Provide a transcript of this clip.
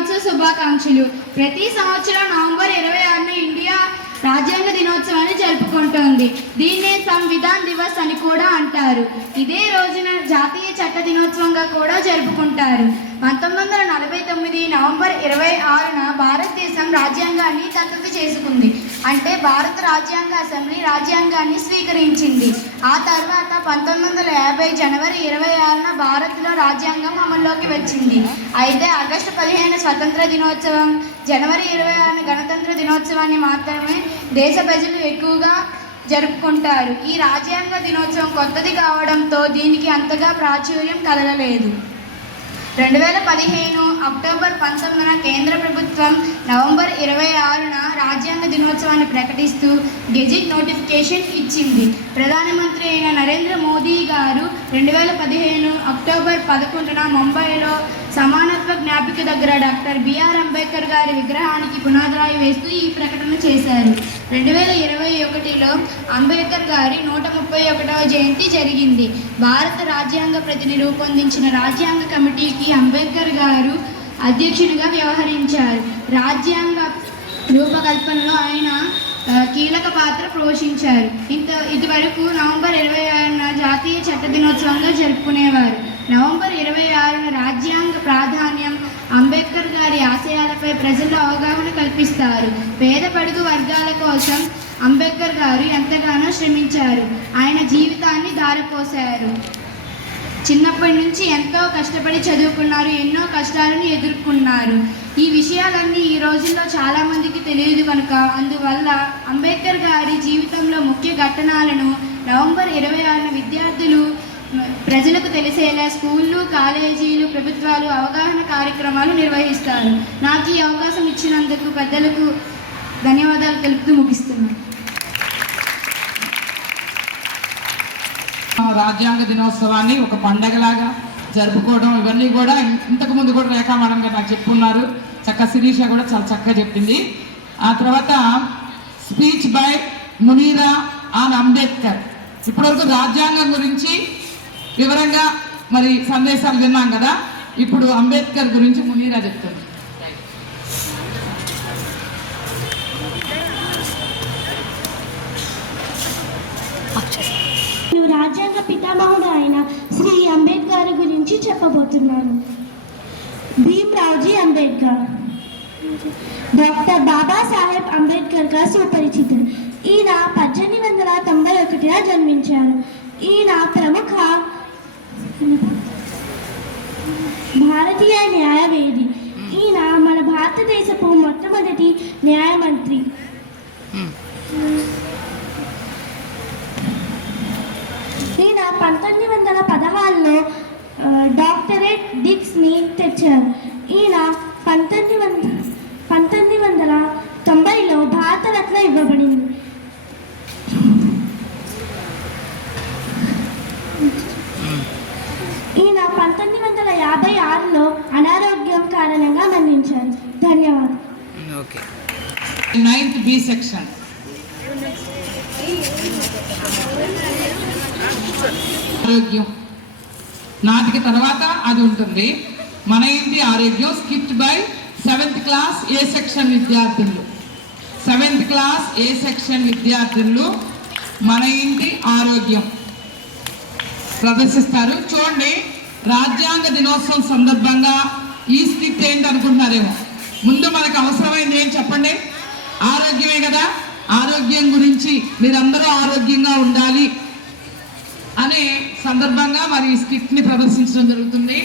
దినోత్సవ శుభాకాంక్షలు. ప్రతి సంవత్సరం నవంబర్ 26న ఇండియా రాజ్యాంగ దినోత్సవాన్ని జరుపుకుంటోంది. దీన్నే సంవిధాన్ దివస్ అని కూడా అంటారు. ఇదే రోజున జాతీయ చట్ట దినోత్సవంగా కూడా జరుపుకుంటారు. 1949 నవంబర్ 26న భారతదేశం రాజ్యాంగాన్ని దత్తత చేసుకుంది. అంటే భారత రాజ్యాంగ అసెంబ్లీ రాజ్యాంగాన్ని స్వీకరించింది. ఆ తర్వాత 1950 జనవరి 26న భారత్లో రాజ్యాంగం అమల్లోకి వచ్చింది. అయితే ఆగస్టు 15 స్వతంత్ర దినోత్సవం, జనవరి 26న గణతంత్ర దినోత్సవాన్ని మాత్రమే దేశ ప్రజలు ఎక్కువగా జరుపుకుంటారు. ఈ రాజ్యాంగ దినోత్సవం కొత్తది కావడంతో దీనికి అంతగా ప్రాచుర్యం కలగలేదు. 2015 అక్టోబర్ 19న కేంద్ర ప్రభుత్వం నవంబర్ 26న రాజ్యాంగ దినోత్సవాన్ని ప్రకటిస్తూ గెజిట్ నోటిఫికేషన్ ఇచ్చింది. ప్రధానమంత్రి అయిన నరేంద్ర మోదీ గారు 2015 అక్టోబర్ 11న ముంబైలో సమానత్వ జ్ఞాపిక దగ్గర డాక్టర్ బిఆర్ అంబేద్కర్ గారి విగ్రహానికి పునాదిరాయి వేస్తూ ఈ ప్రకటన చేశారు. 2021లో అంబేద్కర్ గారి 131వ జయంతి జరిగింది. భారత రాజ్యాంగ ప్రతిని రూపొందించిన రాజ్యాంగ కమిటీకి అంబేద్కర్ గారు అధ్యక్షుడిగా వ్యవహరించారు. రాజ్యాంగ రూపకల్పనలో ఆయన కీలక పాత్ర పోషించారు. ఇదివరకు నవంబర్ 26న జాతీయ చట్ట దినోత్సవంగా జరుపుకునేవారు. నవంబర్ 26న రాజ్యాంగ ప్రాధాన్యం, అంబేద్కర్ గారి ఆశయాలపై ప్రజల్లో అవగాహన కల్పిస్తారు. పేద బడుగు వర్గాల కోసం అంబేద్కర్ గారు ఎంతగానో శ్రమించారు. ఆయన జీవితాన్ని ధారపోశారు. చిన్నప్పటి నుంచి ఎంతో కష్టపడి చదువుకున్నారు. ఎన్నో కష్టాలను ఎదుర్కొన్నారు. ఈ విషయాలన్నీ ఈ రోజుల్లో చాలామందికి తెలియదు కనుక అందువల్ల అంబేద్కర్ గారి జీవితంలో ముఖ్య ఘట్టనాలను నవంబర్ 26న విద్యార్థులు ప్రజలకు తెలిసేలా స్కూళ్ళు, కాలేజీలు, ప్రభుత్వాలు అవగాహన కార్యక్రమాలు నిర్వహిస్తారు. నాకు ఈ అవకాశం ఇచ్చినందుకు పెద్దలకు ధన్యవాదాలు తెలుపుతూ ముగిస్తున్నాను. రాజ్యాంగ దినోత్సవాన్ని ఒక పండగలాగా జరుపుకోవడం ఇవన్నీ కూడా ఇంతకుముందు కూడా రేఖా మేడం గారు నాకు చెప్పున్నారు. చక్క శిరీష కూడా చాలా చక్కగా చెప్పింది. ఆ తర్వాత speech by Muneera on Ambedkar. ఇప్పటివరకు రాజ్యాంగం గురించి వివరంగా మరి సందేశాలు విన్నాం కదా. ఇప్పుడు అంబేద్కర్ గురించి మునీరా చెప్తుంది. రాజ్యాంగ పితామహుడు అయిన శ్రీ అంబేద్కర్ గురించి చెప్పబోతున్నాను. భీమ్రావ్జీ అంబేద్కర్ డాక్టర్ బాబాసాహెబ్ అంబేద్కర్గా సుపరిచితుడు. ఈయన 1891లో జన్మించారు. ఈయన ప్రముఖ భారతీయ న్యాయవేది. ఈయన మన భారతదేశపు మొట్టమొదటి న్యాయమంత్రి. ఈయన 1916లో డాక్టరేట్ డిగ్రీని తెచ్చారు. ఈయన 1990లో భారతరత్న ఇవ్వబడింది. ఈయన 1956లో అనారోగ్యం కారణంగా మరణించారు. ధన్యవాదాలు. Ninth B section. ఆరోగ్యం నాటికి తర్వాత అది ఉంటుంది. మన ఇంటి ఆరోగ్యం skit by 7th class A section విద్యార్థులు. 7th క్లాస్ ఏ సెక్షన్ విద్యార్థులు మన ఇంటి ఆరోగ్యం ప్రదర్శిస్తారు. చూడండి, రాజ్యాంగ దినోత్సవం సందర్భంగా ఈ స్కిట్ ఏంటి అనుకుంటున్నారేమో. ముందు మనకు అవసరమైంది ఏం చెప్పండి? ఆరోగ్యమే కదా. ఆరోగ్యం గురించి మీరందరూ ఆరోగ్యంగా ఉండాలి అనే సందర్భంగా మరి ఈ స్కిట్ని ప్రదర్శించడం జరుగుతుంది.